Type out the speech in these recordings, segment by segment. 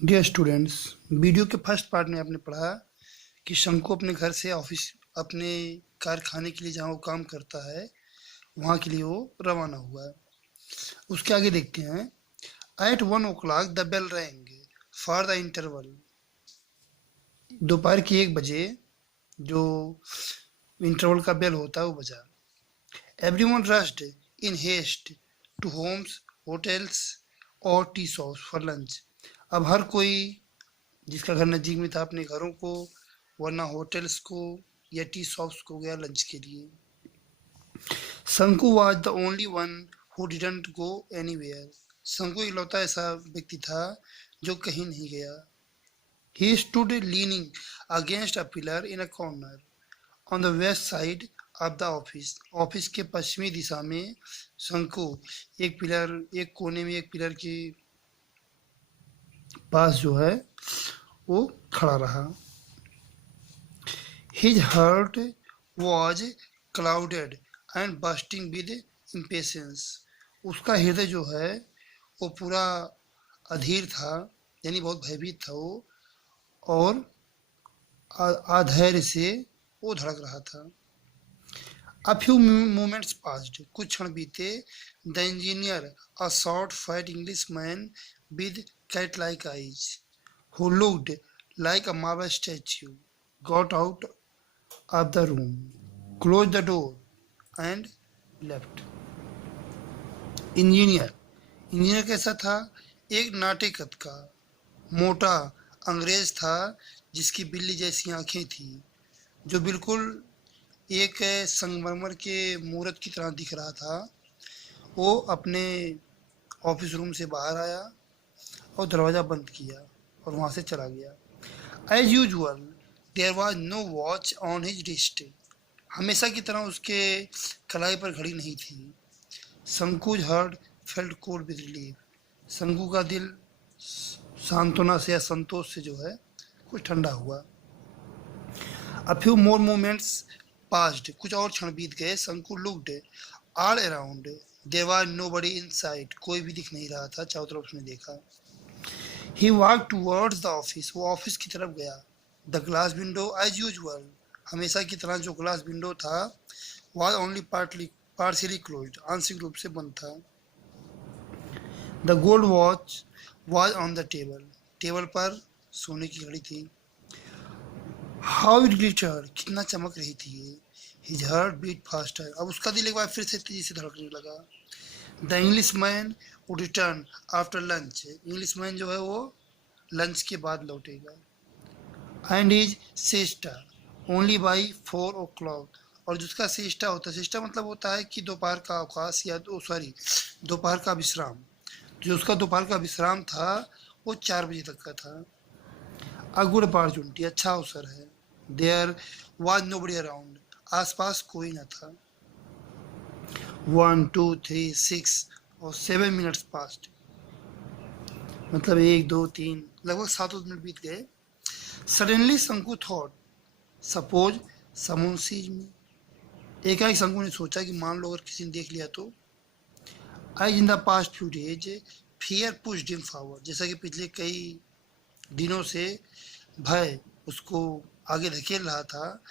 Dear students, video के first part में आपने पढ़ा कि शंकु अपने घर से ऑफिस अपने कारखाने के लिए जहाँ वो काम करता है वहाँ के लिए वो रवाना हुआ है। उसके आगे देखते हैं। At 1 o'clock the bell rang for the interval. दोपहर के 1 बजे जो इंटरवल का बेल होता है वो बजा। Everyone rushed in haste to homes, hotels और टी शॉप्स फॉर लंच। अब हर कोई जिसका घर नज़दीक में था अपने घरों को, वरना होटल्स को या टी शॉप्स को गया लंच के लिए। शंकु was the only one who didn't go anywhere. शंकु इकलौता ऐसा व्यक्ति था जो कहीं नहीं गया। He stood leaning against a pillar in a corner on the west side of the office. Office के पश्चिमी दिशा में शंकु एक कोने में एक पिलर के पास जो है वो खड़ा रहा। His heart was clouded and bursting with impatience. उसका हृदय जो है वो पूरा अधीर था, यानी बहुत भयभीत था वो, और अधैर्य से वो धड़क रहा था। A few moments passed. कुछ क्षण बीते। The engineer, a short, fat Englishman with cat-like eyes, who looked like a marble statue, got out of the room, closed the door, and left. Engineer engineer कैसा था? एक नाटे कद का मोटा अंग्रेज था जिसकी बिल्ली जैसी आंखें थी, जो बिल्कुल एक संगमरमर के मूर्त की तरह दिख रहा था। वो अपने ऑफिस रूम से बाहर आया और दरवाज़ा बंद किया और वहाँ से चला गया। As usual there was no watch on his wrist. हमेशा की तरह उसके कलाई पर घड़ी नहीं थी। Shanku's heart felt cold with relief. Shanku का दिल सांत्वना से या संतोष से जो है कुछ ठंडा हुआ। A few more moments passed. कुछ और क्षण बीत गए। Shanku looked all around. There was nobody in sight. कोई भी दिख नहीं रहा था। चारों तरफ उसने देखा। He walk towards the office. वो ऑफिस की तरफ गया। The glass window as usual. हमेशा की तरह जो ग्लास विंडो था वॉज ओनली पार्शियली क्लोज्ड। आंशिक रूप से बंद था। The gold watch was on the table. Table पर सोने की घड़ी थी। How it glittered. कितना चमक रही थी ये। His heart beat faster. अब उसका दिल एक बार फिर से तेजी से धड़कने लगा। The English man would return after lunch. English man जो है वो लंच के बाद लौटेगा। And his siesta only by 4 o'clock। और जिसका सेस्टा होता है, सेस्टा मतलब होता है कि दोपहर का अवकाश या दोपहर का विश्राम। जो उसका दोपहर का विश्राम था वो 4 बजे तक का था। अ गुड अपॉर्चुनिटी, अच्छा अवसर है। There was nobody around. आसपास कोई न था। 1 2 3 6 और 7 मिनट्स पास्ट। मतलब 1 2 3 लगभग 7 मिनट बीत गए। सडनली शंकु thought suppose someone sees me. एकाएक शंकु ने सोचा कि मान लो अगर किसी ने देख लिया तो। As in the past few days fear pushed him forward. जैसा कि पिछले कई दिनों से भय उसको आगे धकेल रहा था।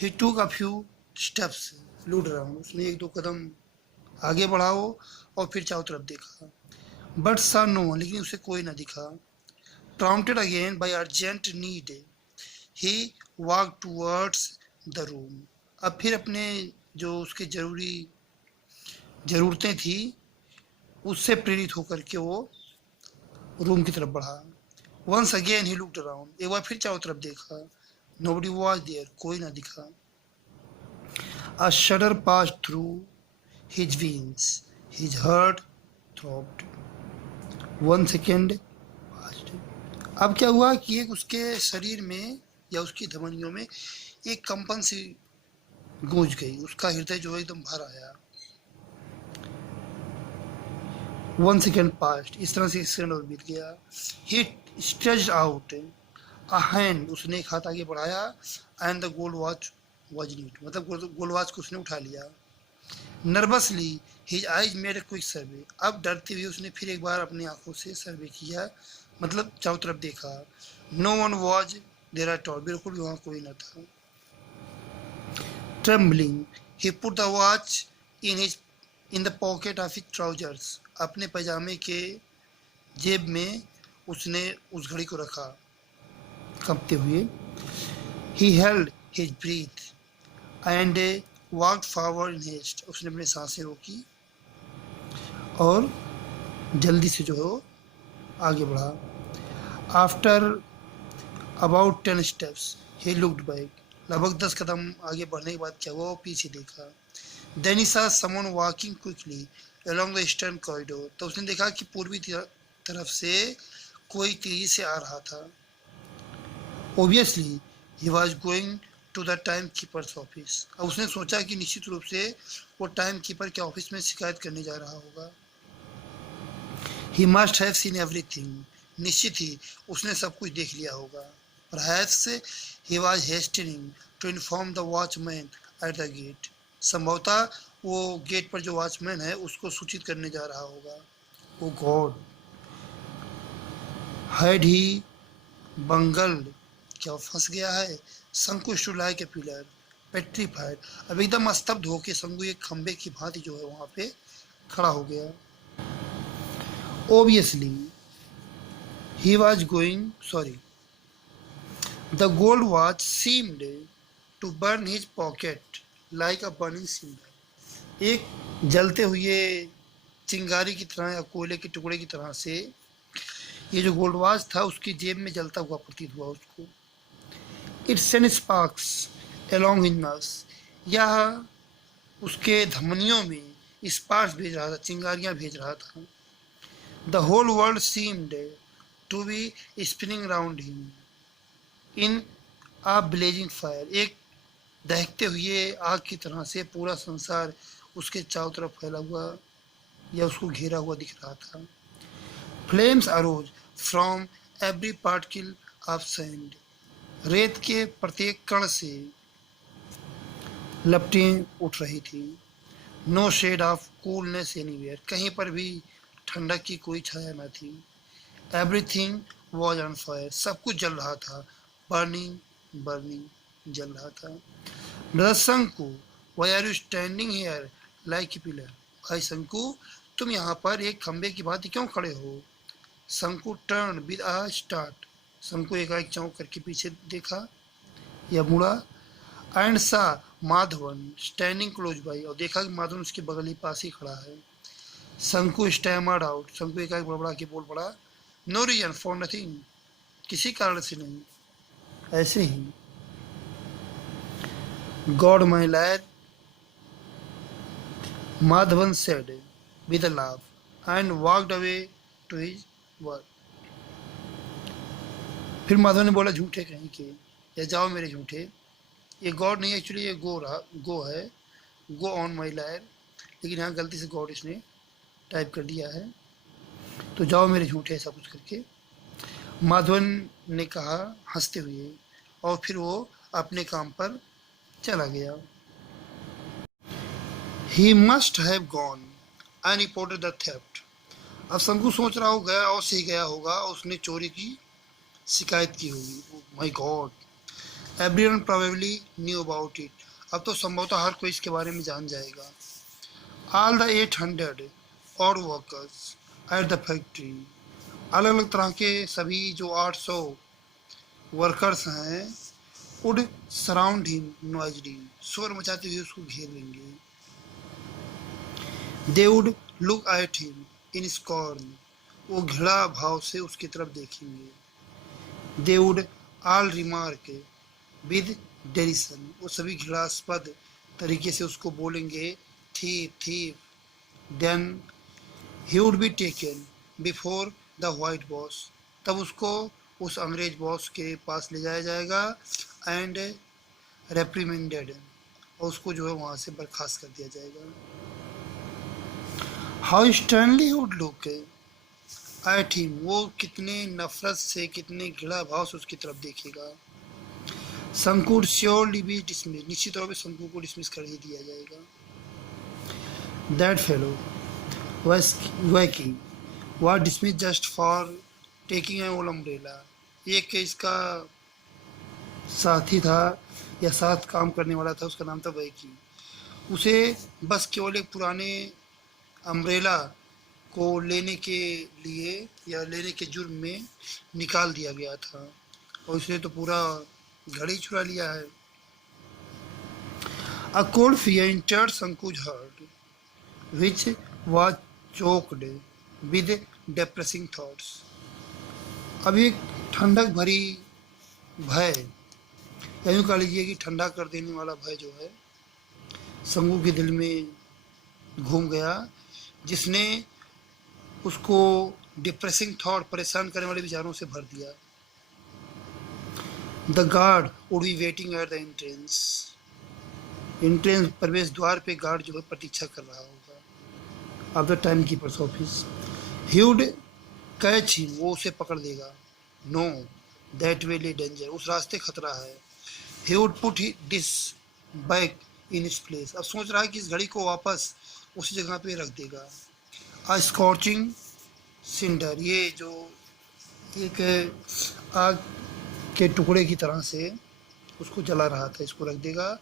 ही टूक अ फ्यू स्टेप्स लुड अराउंड। उसने 1 2 कदम आगे बढ़ा वो और फिर चारों तरफ देखा। बट सा नो वन। लेकिन उसे कोई ना दिखा। Prompted again by urgent need he walk towards the room. अब फिर अपने जो उसके ज़रूरतें थी उससे प्रेरित होकर के वो रूम की तरफ बढ़ा। Once again he looked around. एक बार फिर चारों तरफ देखा। Nobody was there. कोई ना दिखा। A shudder passed through his veins. His heart throbbed. 1 second passed. अब क्या हुआ कि एक उसके शरीर में या उसकी धमनियों में एक कंपन सी गूंज गई। उसका हृदय जो है एकदम भर आया। 1 सेकेंड पास्ट। इस तरह से 1 सेकेंड और बीत गया। He stretched out a hand. उसने एक हाथ आगे बढ़ाया। And the gold watch was in it. मतलब गोल्ड वॉच को उसने उठा लिया। Nervously his eyes made a quick survey. अब डरते हुए उसने फिर एक बार अपनी आंखों से सर्वे किया मतलब चारों तरफ देखा। No one was there at all, बिल्कुल भी वहाँ कोई न था। Trembling he put the watch in the pocket of his trousers, अपने पैजामे के जेब में उसने उस घड़ी को रखा कांपते हुए। He held his breath and walked forward in haste, उसने अपनी सांसें रोकी और जल्दी से जो है वो आगे बढ़ा। After about 10 steps he looked back, लगभग 10 कदम आगे बढ़ने के बाद क्या हुआ, वो पीछे देखा। Then he saw someone walking quickly along the eastern corridor, तो उसने देखा कि पूर्वी तरफ से कोई तेजी से आ रहा था। Obviously, he was going to the time keepers office, अब उसने सोचा कि निश्चित रूप से वो टाइम कीपर के ऑफिस में शिकायत करने जा रहा होगा। He must have seen everything, निश्चित ही उसने सब कुछ देख लिया होगा। Perhaps he was hastening to inform the watchman at the gate, संभवतः वो गेट पर जो वॉचमैन है उसको सूचित करने जा रहा होगा। ओ गॉड, had he bungled, क्या फंस गया है। शंकु stood like a pillar petrified, अब एकदम स्तब्ध होकर शंकु एक खंबे की भांति जो है वहां पे खड़ा हो गया। Obviously, he was going, sorry, the gold watch seemed to burn his pocket like a burning cinder, एक जलते हुए चिंगारी की तरह या कोयले के टुकड़े की तरह से ये जो गोल्ड वॉच था उसकी जेब में जलता हुआ प्रतीत हुआ उसको। It sent sparks along his nerves, यह उसके धमनियों में स्पार्क्स भेज रहा था, चिंगारियां भेज रहा था। The whole world seemed to be spinning around him in a blazing fire, एक दहकते हुए आग की तरह से पूरा संसार उसके चारों तरफ फैला हुआ या उसको घेरा हुआ दिख रहा था। Flames arose from every particle of sand, रेत के प्रत्येक कण से लपटें उठ रही थी। No shade of coolness anywhere, कहीं पर भी ठंडक की कोई छाया न थी। एवरीथिंग वॉज ऑन फायर, सब कुछ जल रहा था। बर्निंग बर्निंग जल रहा था। Brother Shanku, why are you standing here like a pillar, भाई शंकु तुम यहाँ पर एक खंबे की भांति क्यों खड़े हो। शंकु टर्न विद अ स्टार्ट, शंकु एकाएक चौंक करके पीछे देखा या मुड़ा। एंड सा माधवन स्टैंडिंग क्लोज बाई, और देखा कि माधवन उसके बगल ही पास ही खड़ा है। शंकु स्टैमर्ड आउट, शंकु एकाएक बड़बड़ा के बोल पड़ा। नो रीजन फॉर नथिंग, किसी कारण से नहीं, ऐसे ही। God my lad, Madhavan said with a laugh and walked away to his work. फिर माधव ने बोला झूठे कहीं के, या जाओ मेरे झूठे। ये गॉड नहीं, एक्चुअली ये गो है, गो ऑन माई लैड, लेकिन यहाँ गलती से गॉड इसने टाइप कर दिया है, तो जाओ मेरे झूठे, ऐसा कुछ करके माधवन ने कहा हंसते हुए, और फिर वो अपने काम पर चला गया। He must have gone and reported the theft, अब शंकु सोच रहा हो गया और सही गया होगा, उसने चोरी की शिकायत की होगी। My God, everyone probably knew about it, अब तो संभवतः हर कोई इसके बारे में जान जाएगा। ऑल द 800 और वर्कर्स एट द फैक्ट्री, अलग अलग तरह के सभी जो 800 वर्कर्स हैं वुड सराउंड हिम नॉइजली, शोर मचाते हुए उसको घेर लेंगे। They would look at him in scorn, वो घृणा भाव से उसकी तरफ देखेंगे। They would all remark with derision, वो सभी घृणास्पद तरीके से उसको बोलेंगे thief thief. Then he would be taken before the white boss, तब उसको उस अंग्रेज बॉस के पास ले जाया जाएगा एंड रेप्रीमेंडेड, और उसको जो है वहाँ से बर्खास्त कर दिया जाएगा। How sternly would look at him, वो कितने नफरत से कितने घृणा भाव से उसकी तरफ देखेगा। शंकु श्योरली बी डिसमिस, निश्चित तौर पे शंकु को डिसमिस कर ही दिया जाएगा। That fellow वैकी was dismissed just for taking a old umbrella. एक इसका साथी था या साथ काम करने वाला था, उसका नाम था वैकी। उसे बस केवल एक पुराने अम्ब्रेला को लेने के लिए या लेने के जुर्म में निकाल दिया गया था, और उसने तो पूरा घड़ी चुरा लिया है। A cold fear entered Sanku's heart, which was choked with depressing thoughts. अब एक ठंडक भरी भय, या यूं कह लीजिए कि ठंडा कर देने वाला भय जो है संगू के दिल में घूम गया, जिसने उसको डिप्रेसिंग थॉट, परेशान करने वाले विचारों से भर दिया। The guard would be waiting at the entrance प्रवेश द्वार पे गार्ड जो है प्रतीक्षा कर रहा होगा of the time keepers office. He would catch him, वो उसे पकड़ लेगा। नो, दैट वे ले डेंजर, उस रास्ते खतरा है। He would put this back in its place, अब सोच रहा है कि इस घड़ी को वापस उसी जगह पे रख देगा। आ स्कॉचिंग सिंडर, ये जो एक आग के टुकड़े की तरह से उसको जला रहा था, इसको रख देगा।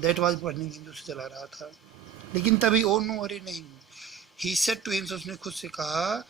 दैट वाज बर्निंग हिम, उसे जला रहा था। लेकिन तभी ओ नो, अरे नहीं, ही सेड टू हिम, उसने खुद से कहा,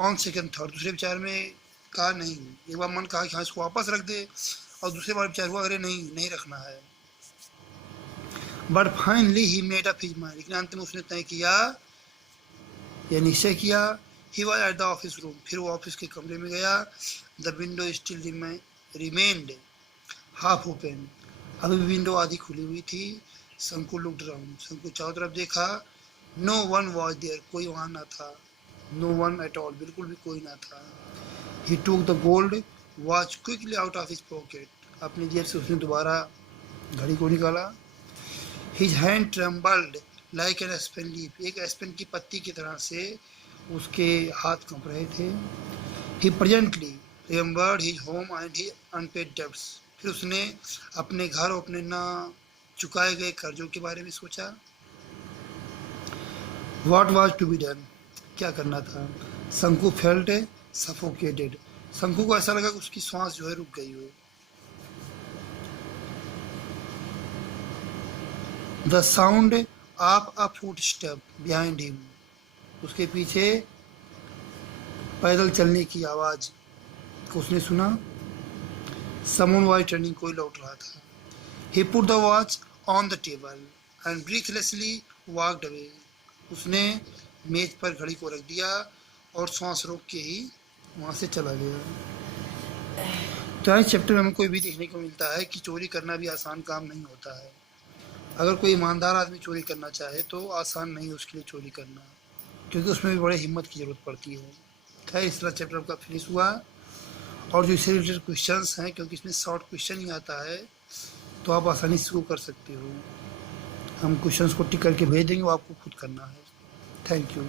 ऑन सेकंड थॉट, दूसरे विचार में कहा नहीं। एक बार मन कहा कि हाँ इसको वापस रख दे, और दूसरे बार विचार हुआ अरे नहीं, नहीं रखना है। But finally he made up his mind, लेकिन अंत में उसने तय किया या निश्चय किया। He was at the office room, फिर वो ऑफिस के कमरे में गया। The window still remained half open, अभी विंडो आधी खुली हुई थी। शंकु लुक्ड अराउंड, शंकु चारों तरफ देखा। नो वन वॉज देयर, कोई वहाँ ना था। नो वन एट ऑल, बिल्कुल भी कोई ना था। He took the gold watch quickly out of his pocket, अपनी जेब से उसने दोबारा घड़ी को निकाला। His hand trembled like an aspen leaf, एक एस्पेन की पत्ती की तरह से उसके हाथ कंप रहे थे। He presently remembered his home and his unpaid debts, फिर उसने अपने घर और अपने ना चुकाए गए कर्जों के बारे में सोचा। What was to be done, क्या करना था। शंकु फेल्ट सफोकेटेड, शंकु को ऐसा लगा कि उसकी सांस जो है रुक गई हो। The sound of a footstep behind him, उसके पीछे पैदल चलने की आवाज को उसने सुना। समवन वाज टर्निंग, कोई लौट रहा था। He put the watch on the table and breathlessly walked away, उसने मेज पर घड़ी को रख दिया और सांस रोक के ही वहाँ से चला गया। तो इस चैप्टर में हमें कोई भी देखने को मिलता है कि चोरी करना भी आसान काम नहीं होता है। अगर कोई ईमानदार आदमी चोरी करना चाहे तो आसान नहीं है उसके लिए चोरी करना, क्योंकि उसमें भी बड़े हिम्मत की ज़रूरत पड़ती है। खैर, इस तरह चैप्टर आपका फिनिश हुआ, और जो इससे रिलेटेड क्वेश्चंस हैं, क्योंकि इसमें शॉर्ट क्वेश्चन ही आता है, तो आप आसानी से वो कर सकते हो। हम क्वेश्चंस को टिक करके भेज देंगे, वो आपको खुद करना है। Thank you.